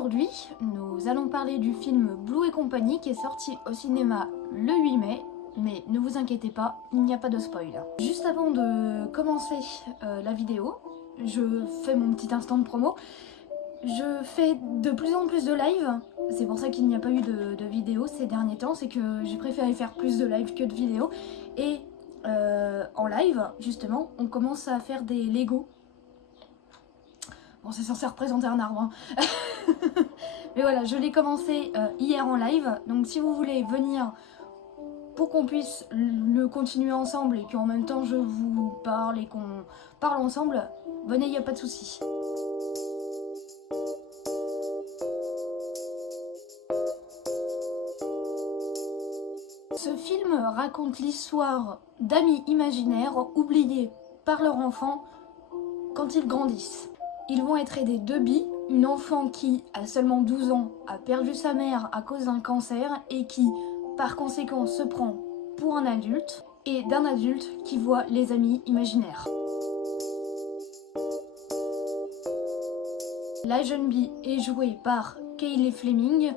Aujourd'hui, nous allons parler du film Blue et compagnie qui est sorti au cinéma le 8 mai, mais ne vous inquiétez pas, il n'y a pas de spoil. Juste avant de commencer la vidéo, je fais mon petit instant de promo. Je fais de plus en plus de live, c'est pour ça qu'il n'y a pas eu de vidéo ces derniers temps, c'est que j'ai préféré faire plus de live que de vidéos. Et en live, justement, on commence à faire des Lego. Bon, c'est censé représenter un arbre, hein. Mais voilà, je l'ai commencé hier en live, donc si vous voulez venir pour qu'on puisse le continuer ensemble et qu'en même temps je vous parle et qu'on parle ensemble, venez, il n'y a pas de souci. Ce film raconte l'histoire d'amis imaginaires oubliés par leur enfant quand ils grandissent. Ils vont être aidés de Bee, une enfant qui, à seulement 12 ans, a perdu sa mère à cause d'un cancer et qui, par conséquent, se prend pour un adulte, et d'un adulte qui voit les amis imaginaires. La jeune Bee est jouée par Cailey Fleming,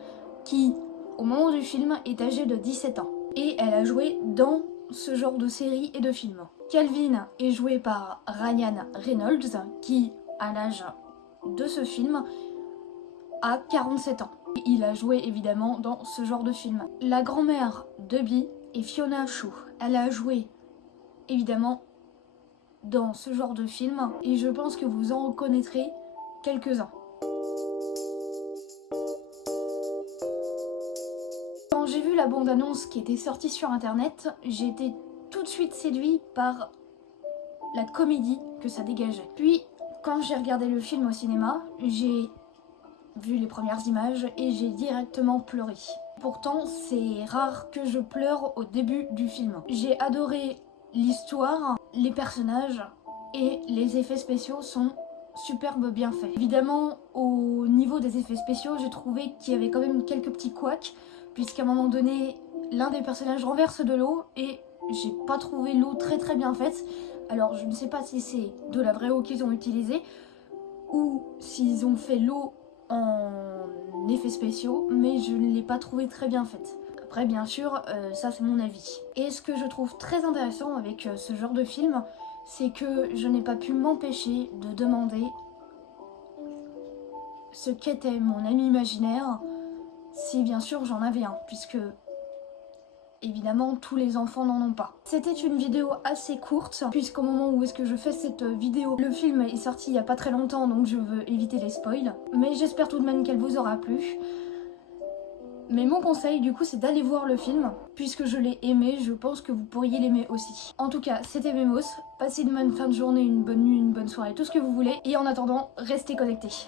qui, au moment du film, est âgée de 17 ans. Et elle a joué dans ce genre de séries et de films. Calvin est joué par Ryan Reynolds, qui, à l'âge de ce film, a 47 ans. Et il a joué évidemment dans ce genre de film. La grand-mère de Bee est Fiona Shaw. Elle a joué évidemment dans ce genre de film et je pense que vous en reconnaîtrez quelques-uns. Quand j'ai vu la bande-annonce qui était sortie sur internet, j'ai été tout de suite séduit par la comédie que ça dégageait. Puis, quand j'ai regardé le film au cinéma, j'ai vu les premières images et j'ai directement pleuré. Pourtant, c'est rare que je pleure au début du film. J'ai adoré l'histoire, les personnages et les effets spéciaux sont superbes bien faits. Évidemment, au niveau des effets spéciaux, j'ai trouvé qu'il y avait quand même quelques petits couacs, puisqu'à un moment donné, l'un des personnages renverse de l'eau et j'ai pas trouvé l'eau très bien faite. Alors je ne sais pas si c'est de la vraie eau qu'ils ont utilisée ou s'ils ont fait l'eau en effets spéciaux, mais je ne l'ai pas trouvé très bien faite. Après bien sûr, ça c'est mon avis. Et ce que je trouve très intéressant avec ce genre de film, c'est que je n'ai pas pu m'empêcher de demander ce qu'était mon ami imaginaire, si bien sûr j'en avais un, puisque évidemment, tous les enfants n'en ont pas. C'était une vidéo assez courte, puisqu'au moment où est-ce que je fais cette vidéo, le film est sorti il y a pas très longtemps, donc je veux éviter les spoils. Mais j'espère tout de même qu'elle vous aura plu. Mais mon conseil, du coup, c'est d'aller voir le film, puisque je l'ai aimé, je pense que vous pourriez l'aimer aussi. En tout cas, c'était Memos, passez une bonne fin de journée, une bonne nuit, une bonne soirée, tout ce que vous voulez, et en attendant, restez connectés.